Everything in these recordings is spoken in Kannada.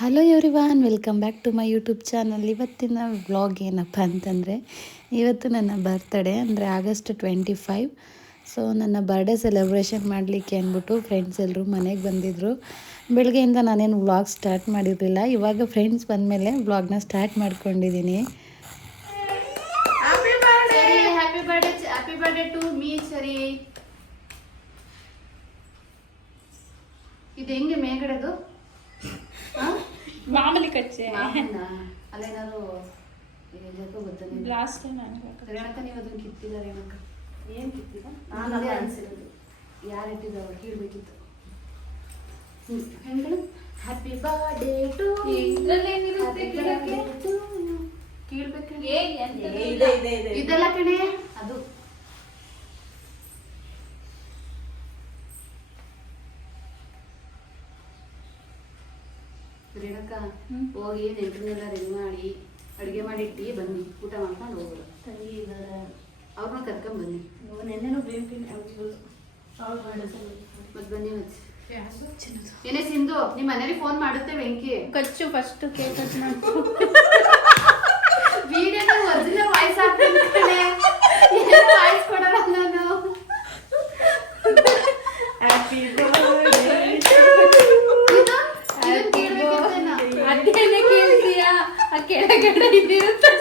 Hello everyone welcome back to my YouTube channel ಇವತ್ತಿನ ವ್ಲಾಗ್ ಏನಪ್ಪ ಅಂತಂದರೆ ಇವತ್ತು ನನ್ನ ಬರ್ತ್ಡೇ ಅಂದರೆ ಆಗಸ್ಟ್ ಟ್ವೆಂಟಿ ಫೈವ್ ಸೊ ನನ್ನ ಬರ್ಡೇ ಸೆಲೆಬ್ರೇಷನ್ ಮಾಡಲಿಕ್ಕೆ ಅಂದ್ಬಿಟ್ಟು ಫ್ರೆಂಡ್ಸ್ ಎಲ್ಲರೂ ಮನೆಗೆ ಬಂದಿದ್ದರು ಬೆಳಗ್ಗೆಯಿಂದ ನಾನೇನು ವ್ಲಾಗ್ ಸ್ಟಾರ್ಟ್ ಮಾಡಿರಲಿಲ್ಲ. ಇವಾಗ ಫ್ರೆಂಡ್ಸ್ ಬಂದಮೇಲೆ ವ್ಲಾಗ್ನ ಸ್ಟಾರ್ಟ್ ಮಾಡ್ಕೊಂಡಿದ್ದೀನಿ. Happy birthday happy birthday happy birthday to me ಸರಿ ಇದು ಹೆಂಗೆ ಮೇಗಡೆದು? ಮಾಮೂಲಿ ಕಚ್ಚೆ. ಅಲ್ಲೇನಾದ್ರು ಬ್ಲಾಸ್ಟ್ ರೇಣಕ ನೀವು ಅದನ್ನ ಕಿತ್ತಿಲ್ಲ ರೇಣಕ? ಏನ್ ಕಿತ್ತಿಲ್ಲ? ಅದೇ ಅನ್ಸಿರೋದು. ಯಾರು ಇಟ್ಟಿದ್ದವ್ರು ಕೀಳ್ಬೇಕಿತ್ತು. ಹೆಂಗಳು? ಹ್ಯಾಪಿ ಬರ್ಡೇ ಟು ಇದ್ರಲ್ಲೇನಿರುತ್ತೆ ಕೀಳಕ್ಕೆ? ಕೀಳ್ಬೇಕು? ಇದೆಲ್ಲ ಕಣೆ? ಅದು ರೇಣಕ ಹೋಗಿ ನೆಂಟರನ್ನೆಲ್ಲ ರೆಡಿ ಮಾಡಿ ಅಡುಗೆ ಮಾಡಿ ಇಟ್ಟು ಬನ್ನಿ ಊಟ ಮಾಡ್ಕೊಂಡು ಹೋಗೋದು. ಅವ್ರನ್ನ ಕರ್ಕೊಂಡ್ ಬನ್ನಿ ಮತ್ ಬನ್ನಿ ಮತ್ತೆ. ಏನೇ ಸಿಂಧು ನಿಮ್ಮ ಮನೇಲಿ ಫೋನ್ ಮಾಡುತ್ತೆ ವೆಂಕಿ. ಕಚ್ಚು ಫಸ್ಟ್ ಕೇಕ್ ಕಚ್ಚು ಮಾಡ್ಕೊ ವಿಡಿಯೋನ ಒರಿಜಿನಲ್ ವಾಯ್ಸ್ ಹಾಕ್ತೀನಿ ವಾಯ್ಸ್ ಕೊಡಲ್ಲ ನಾನು. ಇದು que era que era.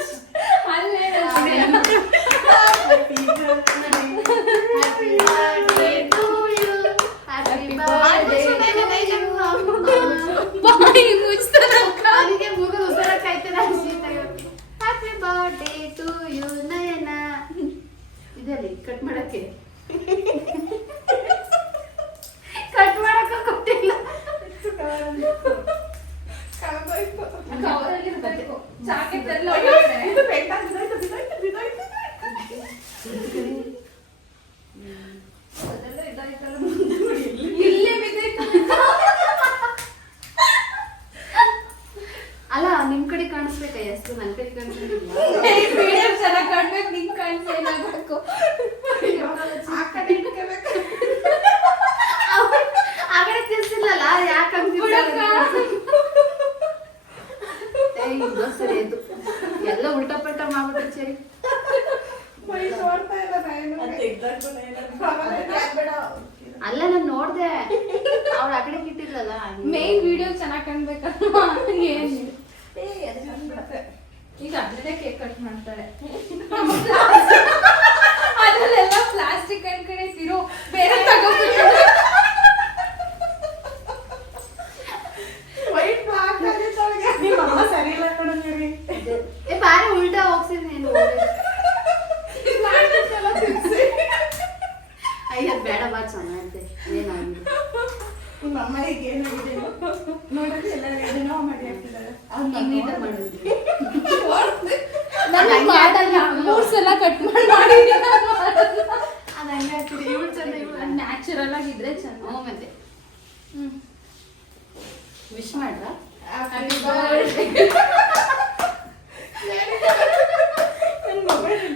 Wish ಮಾಡ್ರ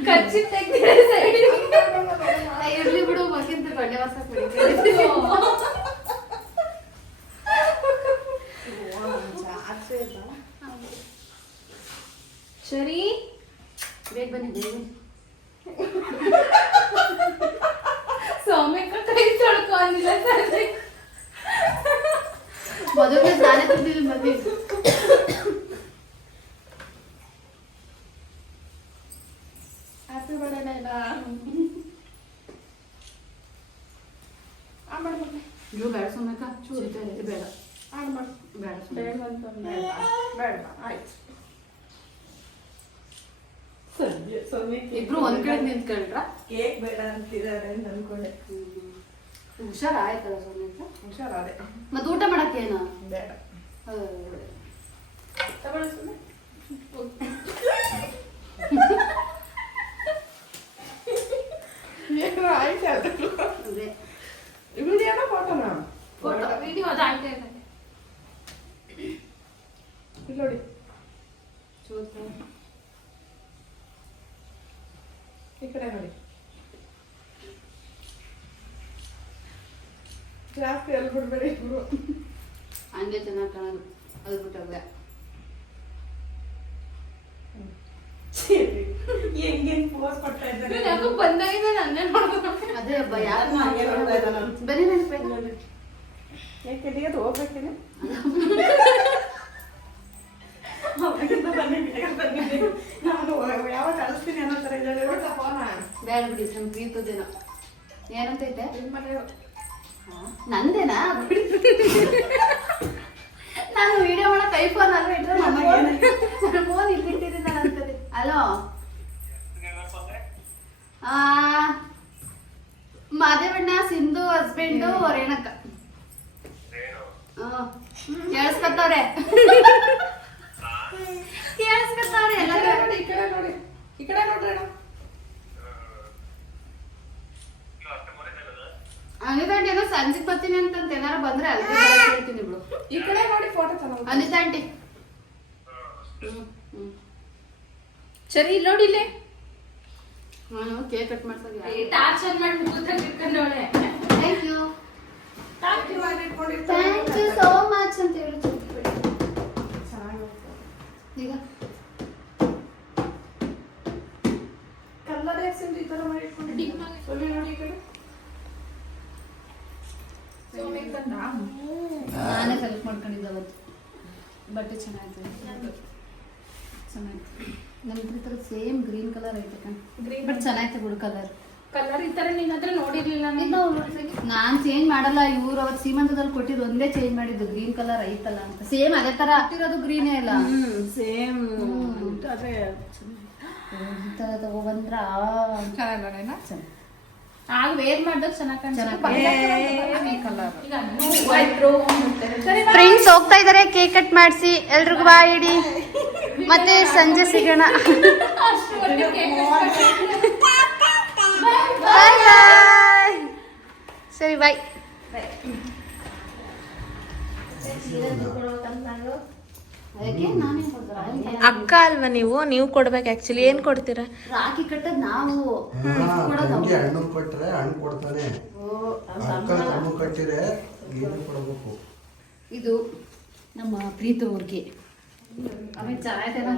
ಖರ್ಚು ತೆಗ್ದಿರೋ ಇರ್ಲಿ ಬಿಡು ಮಗಿಂತ ಒಳ್ಳೆ ವಾಸ ಸರಿ ಬೇಗ ಬನ್ನಿ ಬೇಗ ಸೌಮ್ಯಕ್ಕ ಕೈ ತೊಳ್ಕೊಂಡಿಲ್ಲ ಸರ್ ಸರಿ. ಮೊದಲು ನಾನೇ ತಂದಿದ್ದೀನಿ ಬನ್ನಿ ಹ್ಯಾಪಿ ಬರ್ಡೇ ಇವು ಬೇಡ ಸುಮ್ಮಕ ಚೂರು ಇದೆ, ಇದು ಬೇಡ ಬೇಡ ಸುಮ್ನೆ. ಇಬ್ರು ಒಂದ್ ಕಡೆ ನಿಂತ್ಕೊಳ್ರ ಕೇಕ್ ಬೇಡ ಅಂತಿದ್ದಾರೆ ಅಂತ ಅನ್ಕೊಂಡೆ ಹುಷಾರ್ ಆಯ್ತಲ್ಲ ಸುಮ್ಮನೆ ಹುಷಾರಾದೆ. ಮತ್ತೆ ಊಟ ಮಾಡಕ್ಕೇನು ಬೇಡ. ತಗೊಳ್ಳಿ ಸುಮ್ನೆ. ಏನೋ ಆಯ್ತು ಅದು. ಅದೇ ವಿಡಿಯೋನ ಫೋಟೋನ ಫೋಟೋ ವಿಡಿಯೋ ಅದಾಯ್ತು ಇಲ್ಲಿ. ನೋಡಿ. ಚೂರು ಈ ಕಡೆ ನೋಡಿ. ಜಾಸ್ತಿ ಅಲ್ಲಿ ಬಿಡ್ಬೇಡಿ ಇಬ್ರು. ಹಂಗೆ ಚೆನ್ನಾಗಿ ಕಾಣೋದು. ಅದು ಬಿಟ್ಟೋಗ ಹೆಂಗೇನ್ ಪೋಸ್ ಕೊಡ್ತಾ ಇದ್ದಾರೆ? ಯಾಕೋ ಬಂದಾಗಿಂದ ನನ್ನೇ ನೋಡ್ಬೇಕು. ಅದೇ ಯಾರು. ಬರೀ ನೆನಪು ಯಾಕೆ ಎಲ್ಲಿಗೆ ಹೋಗ್ಬೇಕೇನೆ ನಾನು ಯಾವಾಗ ಕಲಿಸ್ತೀನಿ ಅನ್ನೋ ಥರ ಇದ್ದಾಳೆ ಫೋನ ಬೇಡ ಬಿಡಿ ನಮ್ಮ ಪ್ರೀತದೇನೋ ಏನಂತೈತೆ? ನಿಮ್ಮ ಮನೆಯವ್ರು. ನಂದೇನಾ? ನಾನು ವಿಡಿಯೋ ಮಾಡಕ್ ಐಫೋನ್ ಅಲ್ಲ ಇಟ್ರೆ ನನ್ನ ಫೋನ್ ಇಲ್ಲಿ ಇಟ್ಟಿದ್ದೀನಿ ನಾನು ಅಂತದೆ ಹಲೋ ಆ ಮಾದೇವಣ್ಣ ಸಿಂಧು ಹಸ್ಬೆಂಡು ರೇಣಕ್ಕ ಕೇಳಿಸ್ಕೊತವ್ರೆ ಈ ಎಲ್ಲ ಕಡೆ ನೋಡಿ ಈ ಕಡೆ ನೋಡಿ ಈ ಕಡೆ ನೋಡ್ರಿ ಅಣ್ಣ. ಅನಿತಾ ಆಂಟಿ ಏನೋ ಸಂಜೆಗೆ ಬರ್ತೀನಿ ಅಂತಂತ ಏನಾರ ಬಂದ್ರೆ ಅಲ್ಲಿ ಹೇಳ್ತೀನಿ ಬಿಡು. ಈ ಕಡೆ ನೋಡಿ ಫೋಟೋ ತಗೊಂಡು. ಅನಿತಾ ಆಂಟಿ. ಸರಿ ಇಲ್ಲಿ ನೋಡಿ ಇಲ್ಲಿ. ನಾನು ಕೇಕ್ ಕಟ್ ಮಾಡ್ತಾ ಟಾರ್ಚ್ ಆನ್ ಮಾಡಿ ಮುಗಿದ್ರೆ ಇಟ್ಕೊಂಡವಳೆ ಥ್ಯಾಂಕ್ ಯು ಮಾಡಿ ಇಟ್ಕೊಂಡಿರ್ತಾರೆ. ಥ್ಯಾಂಕ್ ಯು ಸೋ ಮಚ್ ಅಂತ ಹೇಳಿ ಚೆನ್ನಾಗಿ ಈಗ ಕಲ್ಲರ್ ಯಾಕ್ಸಿಂದ ಈ ಥರ ಮಾಡಿ ಇಟ್ಕೊಂಡಿದ್ದೀನಿ? ಸೊಳ್ಳೆ ನೋಡಿ ಈ ಕಡೆ ಸೋನಿಗೆ ತಂದ? ನಾನೇ ಸೆಲೆಕ್ಟ್ ಮಾಡ್ಕೊಂಡಿದ್ದೆ ಅವತ್ತು ಬಟ್ಟೆ ಚೆನ್ನಾಗಿದೆ. ಚೆನ್ನಾಗಿತ್ತು ನಮ್ಮ ಹತ್ರ ಥರ ಸೇಮ್ ಗ್ರೀನ್ ಕಲರ್ ಐತೆ ಕಣ್. Green ಬಟ್ ಚೆನ್ನಾಗಿತ್ತು ಬಿಡು ಕಲರ್. ಕಲರ್ ಈ ಥರ ನಿನ್ನ ಹತ್ರ ನೋಡಿರ್ಲಿಲ್ಲ ನಾನು? ನಾನು ಚೇಂಜ್ ಮಾಡಲ್ಲ ಇವ್ರು ಅವತ್ತು ಸೀಮಂತದಲ್ಲಿ ಕೊಟ್ಟಿದ್ದು ಒಂದೇ ಚೇಂಜ್ ಮಾಡಿದ್ದು ಗ್ರೀನ್ ಕಲರ್ ಐತಲ್ಲ ಅಂತ. ಸೇಮ್ ಅದೇ ತರ ಹಾಕ್ತಿರೋದು ಗ್ರೀನೇ ಇಲ್ಲ ಸೇಮ್. ಅದೇ. ಈ ತರ ತಗೊಬಂದ್ರ ಚೆನ್ನಾಗೇನಾ ಆಗ ವೇರ್ ಮಾಡ್ದಾಗ ಚೆನ್ನಾಗಿ ಕಲರ್. ಫ್ರೆಂಡ್ಸ್ ಹೋಗ್ತಾ ಇದಾರೆ ಕೇಕ್ ಕಟ್ ಮಾಡಿಸಿ. ಎಲ್ರಿಗೂ ಬಾ ಇಡಿ. ಮತ್ತೆ ಸಂಜೆ ಸಿಗೋಣ. ಬಾಯ್. ಬಾಯ್. ಸರಿ ಬಾಯ್ ಅಕ್ಕ ಅಲ್ವಾ ನೀವು? ನೀವು ಕೊಡ್ಬೇಕು ಆಕ್ಚುಲಿ ಏನ್ ಕೊಡ್ತೀರಾ? ರಾಖಿ ಕಟ್ಟದ್ ನಾವು. ಹಣ್ಣು ಕೊಟ್ರೆ ಹಣ್ಣು ಕೊಡ್ತಾನೆ. ಅಕ್ಕ ಹಣ್ಣು ಕಟ್ಟಿರೆ ಏನು ಕೊಡ್ಬೇಕು? ಇದು ನಮ್ಮ ಪ್ರೀತ ಅವ್ರಿಗೆ.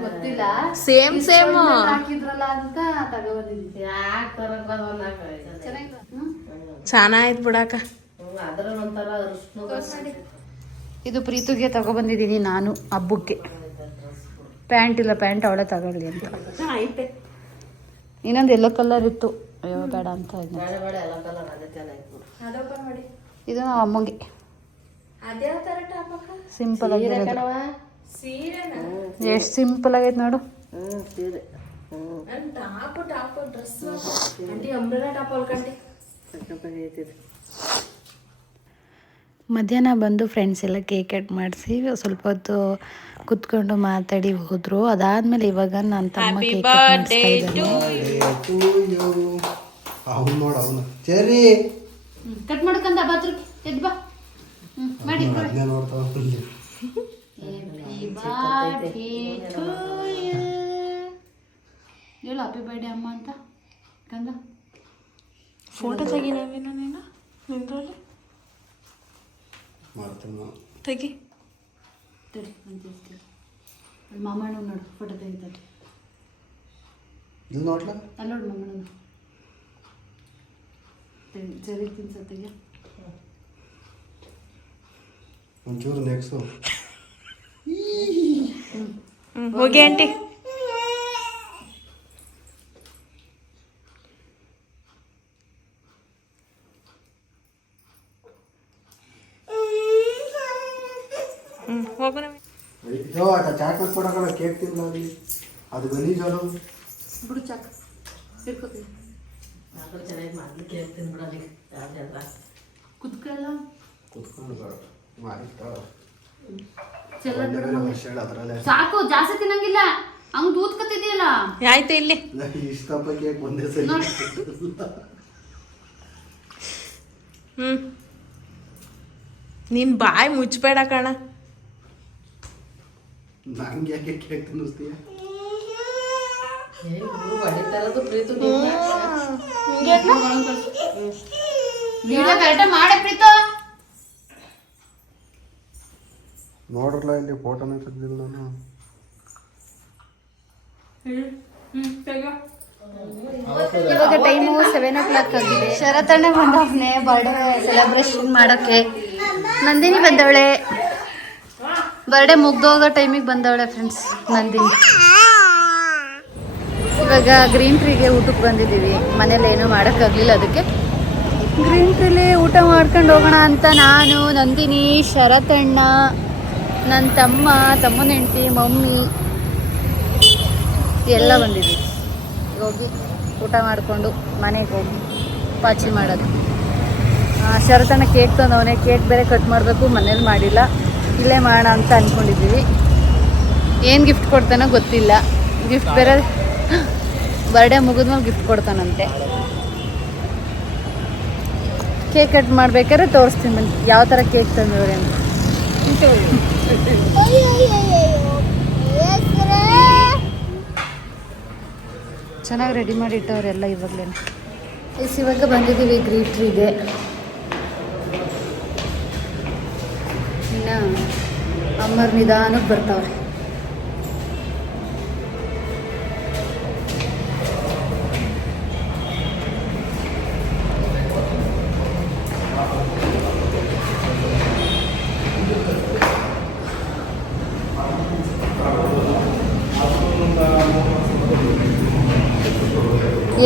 ಗೊತ್ತಿಲ್ಲ. ಸೇಮ್ ಸೇಮ್ ಹಾಕಿದ್ರಲ್ಲ ಅಂತ ಚೆನ್ನಾಗಿಲ್ಲ ಹ್ಮ್? ಚೆನ್ನಾಯ್ತು ಬಿಡಾಕ ಇದು ಪ್ರೀತಿಗೆ ತಗೊಬಂದಿದ್ದೀನಿ ನಾನು ಹಬ್ಬಕ್ಕೆ. ಪ್ಯಾಂಟ್ ಇಲ್ಲ ಪ್ಯಾಂಟ್ ಅವಳೇ ತಗೊಳ್ಳಿ ಅಂತ. ಇನ್ನೊಂದು ಎಲ್ಲೋ ಕಲರ್ ಇತ್ತು. ಅಯ್ಯೋ ಬೇಡ ಅಂತ ಇದು ನಮ್ಮ ಅಮ್ಮಂಗೆ. ಅದ್ಯಾವ ತರ ಟಾಪ್ ಅಕ್ಕ ಸಿಂಪಲ್ ಆಗಿದೆ ಸೀರೆನಾ? ಎಷ್ಟು ಸಿಂಪಲ್ ಆಗೈತೆ ನೋಡು. Top top dress aunty umbrella top ಹೊಲ್ಕಂಡಿ. ಮಧ್ಯಾಹ್ನ ಬಂದು ಫ್ರೆಂಡ್ಸ್ ಎಲ್ಲ ಕೇಕ್ ಕಟ್ ಮಾಡಿಸಿ ಸ್ವಲ್ಪ ಹೊತ್ತು ಕುತ್ಕೊಂಡು ಮಾತಾಡಿ ಹೋದ್ರು. ಅದಾದ್ಮೇಲೆ ಇವಾಗ ನನ್ನ ತಮ್ಮ ಕೇಕ್ ಕಟ್. ಹೇಳು ಹ್ಯಾಪಿ ಬರ್ಡೇ ಅಮ್ಮ ಅಂತ. ಕಂದ ಫೋಟೋ ತೆಗಿನವೇನ ನೀನು? ನಿಂದ್ರಲ್ಲಿ? ಮಾಡ್ತಾನೆ ನಾವು. ತೆಗಿ ತಡಿ ಅಂತ ಹೇಳ್ತೀನಿ ಅಲ್ಲಿ ಮಾಮಣ್ಣ ನೋಡು ಫೋಟೋ ತೆಗಿತಾರೆ ಇಲ್ಲಿ ನೋಡ್ಲಾ ಅಲ್ಲಿ ನೋಡು ಮಾಮಣ್ಣ ತೆಗಿ ಸರಿ ತಿನ್ಸತ್ತೆಗೆ ಒಂಚೂರು ನೆಕ್ಸು ಹ್ಮ್ ಹೋಗಿ ಆಂಟಿ ಹ್ಮ್ ಹೋಗೋಣ ಅಯ್ಯೋ ಆಟ ಚಾಕ್ಲೇಟ್ ಕೊಡಕಲ್ಲ ಕೇಕ್ ತಿನ್ನಲ್ಲ ಅಲ್ಲಿ ಅದು ಗಲೀಜಲು ಬಿಡು ಚಾಕ್ ಸಾಕು ಜಾಸ್ತಿ ತಿನ್ನಂಗಿಲ್ಲ. ಹಂಗ್ ದೂತ್ಕತ್ತಿದ್ಯಲ್ಲ ಆಯ್ತು ಇಲ್ಲಿ. ಇಷ್ಟಪ್ಪ ಕೇಕ್ ಒಂದೇ ಸರಿ. ಹ್ಮ್. ನೀನ್ ಬಾಯಿ ಮುಚ್ಚಬೇಡ ಕಣ. ನಂಗೆ ಯಾಕೆ ಕೇಕ್ ತಿನ್ನಿಸ್ತೀಯ ನೋಡ್ರಲ್ಲ ಇಲ್ಲಿ ಫೋಟೋನೇ ತೆಗ್ದಿಲ್ಲ ನಾನು. ಇವಾಗ ಟೈಮು ಸೆವೆನ್ ಓ ಕ್ಲಾಕ್ ಆಗಿದೆ ಶರತಣ್ಣ ಬಂದವನೆ ಬರ್ಡೇ ಸೆಲೆಬ್ರೇಷನ್ ಮಾಡೋಕ್ಕೆ. ನಂದಿನಿ ಬಂದವಳೆ. ಬರ್ಡೇ ಮುಗ್ದೋಗೋ ಟೈಮಿಗೆ ಬಂದವಳೆ ಫ್ರೆಂಡ್ಸ್ ನಂದಿನಿ. ಇವಾಗ ಗ್ರೀನ್ ಟ್ರೀಗೆ ಊಟಕ್ಕೆ ಬಂದಿದ್ದೀವಿ. ಮನೇಲಿ ಏನೂ ಮಾಡೋಕ್ಕಾಗಲಿಲ್ಲ ಅದಕ್ಕೆ. ಗ್ರೀನ್ ಟ್ರೀಲಿ ಊಟ ಮಾಡ್ಕೊಂಡು ಹೋಗೋಣ ಅಂತ ನಾನು, ನಂದಿನಿ, ಶರತಣ್ಣ ನನ್ನ ತಮ್ಮ, ತಮ್ಮನ ಹೆಂಡತಿ, ಮಮ್ಮಿ ಎಲ್ಲ ಬಂದಿದ್ದೀವಿ. ಹೋಗಿ ಊಟ ಮಾಡಿಕೊಂಡು ಮನೆಗೆ ಹೋಗಿ ಪಾಚಿ ಮಾಡೋದು. ಶರತಣ್ಣ ಕೇಕ್ ತಂದವನೇ, ಕೇಕ್ ಬೇರೆ ಕಟ್ ಮಾಡಬೇಕು, ಮನೇಲಿ ಮಾಡಿಲ್ಲ. ಇಲ್ಲೇ ಮಾಡೋಣ ಅಂತ ಅಂದ್ಕೊಂಡಿದ್ದೀವಿ ಏನು ಗಿಫ್ಟ್ ಕೊಡ್ತಾನೋ ಗೊತ್ತಿಲ್ಲ. ಗಿಫ್ಟ್ ಬೇರೆ ಬರ್ಡೇ ಮುಗಿದ್ಮೇಲೆ ಗಿಫ್ಟ್ ಕೊಡ್ತಾನಂತೆ. ಕೇಕ್ ಕಟ್ ಮಾಡ್ಬೇಕಾದ್ರೆ ತೋರಿಸ್ತೀನಿ ಬನ್ನಿ. ಯಾವ ಥರ ಕೇಕ್ ತಂದವ್ರೆ ಅಂತ. ಚೆನ್ನಾಗಿ ರೆಡಿ ಮಾಡಿ ಇಟ್ಟವ್ರೆಲ್ಲ ಇವಾಗಲೇ ಇವಾಗ ಬಂದಿದ್ದೀವಿ ಗ್ರೀಟ್ರಿಗೆ ಅಮ್ಮರ್ ನಿಧಾನಕ್ಕೆ ಬರ್ತಾವ್ರೆ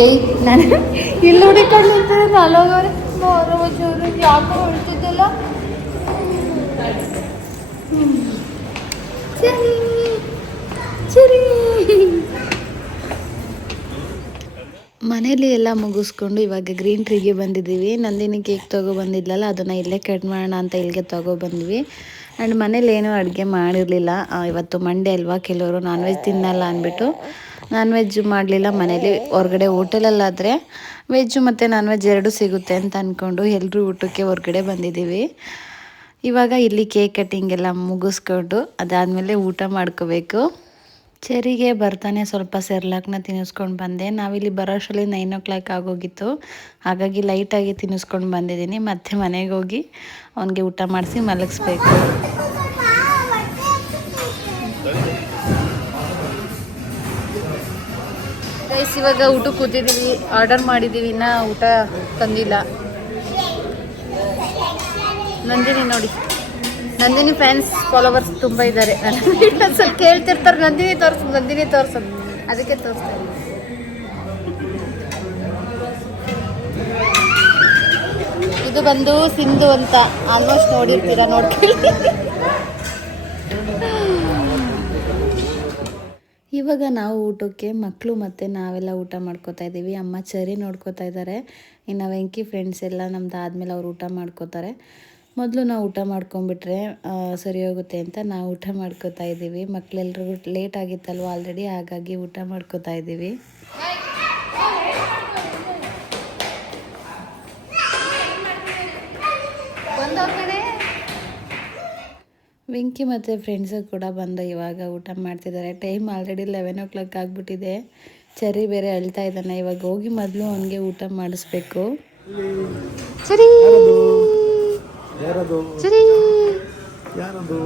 ಏಯ್ ನಾನು ಇಲ್ಲಿ ಹುಡುಕೊಂಡು ನಿಂತಿದ್ರೆ ನಾಲ್ವರೆ ಮೂರು ಯಾಕೋ ಸರಿ. ಮನೇಲಿ ಎಲ್ಲ ಮುಗಿಸ್ಕೊಂಡು ಇವಾಗ ಗ್ರೀನ್ ಟ್ರೀಗೆ ಬಂದಿದ್ದೀವಿ. ನಂದಿನಿ ಕೇಕ್ ತೊಗೊಬಂದಿದ್ಲಲ್ಲ ಅದನ್ನು ಇಲ್ಲೇ ಕಟ್ ಮಾಡೋಣ ಅಂತ ಇಲ್ಲಿಗೆ ತೊಗೊಬಂದ್ವಿ ಆ್ಯಂಡ್ ಮನೇಲಿ ಏನೂ ಅಡುಗೆ ಮಾಡಿರಲಿಲ್ಲ. ಇವತ್ತು ಮಂಡೇ ಅಲ್ವಾ? ಕೆಲವರು ನಾನ್ ವೆಜ್ ತಿನ್ನಲ್ಲ ಅಂದ್ಬಿಟ್ಟು ನಾನ್ ವೆಜ್ ಮಾಡಲಿಲ್ಲ ಮನೇಲಿ. ಹೊರಗಡೆ ಹೋಟೆಲಲ್ಲಾದರೆ ವೆಜ್ಜು ಮತ್ತು ನಾನ್ ವೆಜ್ ಎರಡೂ ಸಿಗುತ್ತೆ ಅಂತ ಅಂದ್ಕೊಂಡು ಎಲ್ಲರೂ ಊಟಕ್ಕೆ ಹೊರಗಡೆ ಬಂದಿದ್ದೀವಿ. ಇವಾಗ ಇಲ್ಲಿ ಕೇಕ್ ಕಟ್ಟಿಂಗ್ ಎಲ್ಲ ಮುಗಿಸ್ಕೊಂಡು ಅದಾದಮೇಲೆ ಊಟ ಮಾಡ್ಕೋಬೇಕು. ಚೆರಿಗೆ ಬರ್ತಾನೆ ಸ್ವಲ್ಪ ಸೆರ್ಲಾಕ್ನ ತಿನ್ನಿಸ್ಕೊಂಡು ಬಂದೆ. ನಾವಿಲ್ಲಿ ಬರೋ ಅಷ್ಟರಲ್ಲಿ ನೈನ್ ಓ ಕ್ಲಾಕ್ ಆಗೋಗಿತ್ತು. ಹಾಗಾಗಿ ಲೈಟಾಗಿ ತಿನ್ನಿಸ್ಕೊಂಡು ಬಂದಿದ್ದೀನಿ. ಮತ್ತೆ ಮನೆಗೆ ಹೋಗಿ ಅವನಿಗೆ ಊಟ ಮಾಡಿಸಿ ಮಲಗಿಸ್ಬೇಕು. ಗೈಸ್ ಇವಾಗ ಊಟಕ್ಕೆ ಕೂತಿದ್ದೀವಿ ಆರ್ಡರ್ ಮಾಡಿದ್ದೀವಿ ಇನ್ನೂ ಊಟ ತಂದಿಲ್ಲ. ನಂದಿನಿ ನೋಡಿ. ನಂದಿನಿ ಫ್ಯಾನ್ಸ್ ಫಾಲೋವರ್ಸ್ ತುಂಬ ಇದ್ದಾರೆ ಸ್ವಲ್ಪ ಕೇಳ್ತಿರ್ತಾರೆ, ನಂದಿನಿ ತೋರ್ಸು, ನಂದಿನಿ ತೋರಿಸ್ ಅದಕ್ಕೆ ತೋರಿಸ್ತಾರೆ ಇದು ಬಂದು ಸಿಂಧು ಅಂತ ಆಲ್ಮೋಸ್ಟ್ ನೋಡಿರ್ತೀರ, ನೋಡ್ಕೊಳ್ಳಿ. ಇವಾಗ ನಾವು ಊಟಕ್ಕೆ ಮಕ್ಕಳು ಮತ್ತು ನಾವೆಲ್ಲ ಊಟ ಮಾಡ್ಕೋತಾ ಇದ್ದೀವಿ. ಅಮ್ಮ ಚರಿ ನೋಡ್ಕೋತಾ ಇದ್ದಾರೆ. ಇನ್ನು ವೆಂಕಿ ಫ್ರೆಂಡ್ಸ್ ಎಲ್ಲ ನಮ್ದು ಆದಮೇಲೆ ಅವ್ರು ಊಟ ಮಾಡ್ಕೋತಾರೆ. ಮೊದಲು ನಾವು ಊಟ ಮಾಡ್ಕೊಂಬಿಟ್ರೆ ಸರಿ ಹೋಗುತ್ತೆ ಅಂತ ನಾವು ಊಟ ಮಾಡ್ಕೋತಾ ಇದ್ದೀವಿ. ಮಕ್ಕಳೆಲ್ರಿಗೂ ಲೇಟ್ ಆಗಿತ್ತಲ್ವ ಆಲ್ರೆಡಿ ಹಾಗಾಗಿ ಊಟ ಮಾಡ್ಕೋತಾ ಇದ್ದೀವಿ. ವಿಂಕಿ ಮತ್ತು ಫ್ರೆಂಡ್ಸು ಕೂಡ ಬಂದು ಇವಾಗ ಊಟ ಮಾಡ್ತಿದ್ದಾರೆ. Time already eleven o'clock ಆಗಿಬಿಟ್ಟಿದೆ. ಚರಿ ಬೇರೆ ಅಳ್ತಾ ಇದ್ದಾನೆ. ಇವಾಗ ಹೋಗಿ ಮೊದಲು ಅವನಿಗೆ ಊಟ ಮಾಡಿಸ್ಬೇಕು. ಸರಿ. ಯಾರದು? ಸರಿ. ಯಾರದು?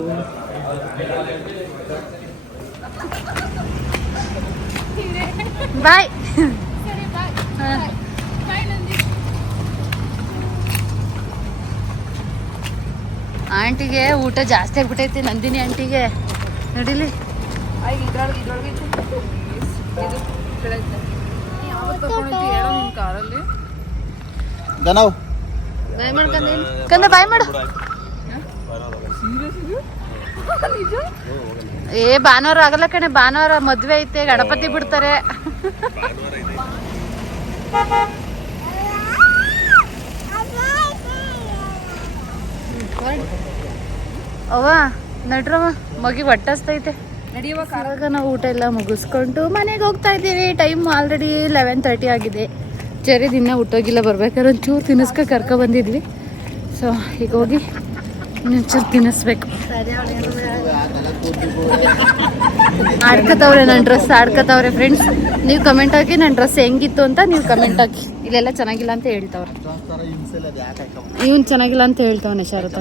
ಬಾಯ್. ಆಂಟಿಗೆ ಊಟ ಜಾಸ್ತಿ ಆಗ್ಬಿಟ್ಟೈತಿ ನಂದಿನಿ ಆಂಟಿಗೆ. ನಡಿಲಿ? ಗನವ್ ಕಂದ. ಬಾಯ್ ಮಾಡು. ಏ ಭಾನುವಾರ ಆಗಲ್ಲ ಕಣೆ. ಭಾನುವಾರ ಮದ್ವೆ ಐತೆ ಗಣಪತಿ ಬಿಡ್ತಾರೆ. ಅವ್ವ ನಡ್ರವ ಮಗಿ ಹೊಟ್ಟಸ್ತೈತೆ. ಇವಾಗ ನಾವು ಊಟ ಎಲ್ಲ ಮುಗಿಸ್ಕೊಂಡು ಮನೆಗೆ ಹೋಗ್ತಾ ಇದ್ದೀವಿ. ಟೈಮ್ ಆಲ್ರೆಡಿ ಲೆವೆನ್ ತರ್ಟಿ ಆಗಿದೆ. ಜರಿ ದಿನ ಹುಟ್ಟೋಗಿಲ್ಲ ಬರ್ಬೇಕಾದ್ರೆ ಒಂಚೂರು ತಿನ್ನಿಸ್ಕ ಕರ್ಕೊ ಬಂದಿದ್ವಿ. ಸೊ ಈಗ ಹೋಗಿ ಇನ್ನೊಂಚೂರು ತಿನ್ನಿಸ್ಬೇಕು. ಆಡ್ಕತವ್ರೆ ನನ್ನ ಡ್ರೆಸ್ ಆಡ್ಕತವ್ರೆ ಫ್ರೆಂಡ್ಸ್ ನೀವು ಕಮೆಂಟ್ ಹಾಕಿ ನನ್ನ ಡ್ರೆಸ್ ಹೆಂಗಿತ್ತು ಅಂತ ನೀವು ಕಮೆಂಟ್ ಹಾಕಿ. ಇಲ್ಲೆಲ್ಲ ಚೆನ್ನಾಗಿಲ್ಲ ಅಂತ ಹೇಳ್ತಾವ್ರೆ. ಇವನು ಚೆನ್ನಾಗಿಲ್ಲ ಅಂತ ಹೇಳ್ತವನೆ ಶರತ್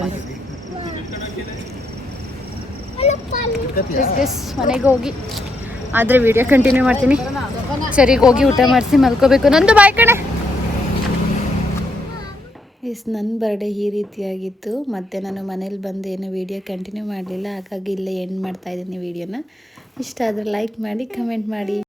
ಮನೆಗೆ ಹೋಗಿ. ಆದರೆ ವಿಡಿಯೋ ಕಂಟಿನ್ಯೂ ಮಾಡ್ತೀನಿ. ಸರಿ ಹೋಗಿ ಊಟ ಮಾಡಿಸಿ ಮಲ್ಕೋಬೇಕು. ನಂದು ಬಾಯ್ ಕಣೆ. ಎಸ್ ನನ್ನ ಬರ್ಡೇ ಈ ರೀತಿಯಾಗಿತ್ತು. ಮತ್ತು ನಾನು ಮನೇಲಿ ಬಂದು ಏನು ವೀಡಿಯೋ ಕಂಟಿನ್ಯೂ ಮಾಡಲಿಲ್ಲ. ಹಾಗಾಗಿ ಇಲ್ಲೇ ಎಂಡ್ ಮಾಡ್ತಾ ಇದ್ದೀನಿ ವೀಡಿಯೋನ ಇಷ್ಟ ಆದರೆ ಲೈಕ್ ಮಾಡಿ ಕಮೆಂಟ್ ಮಾಡಿ.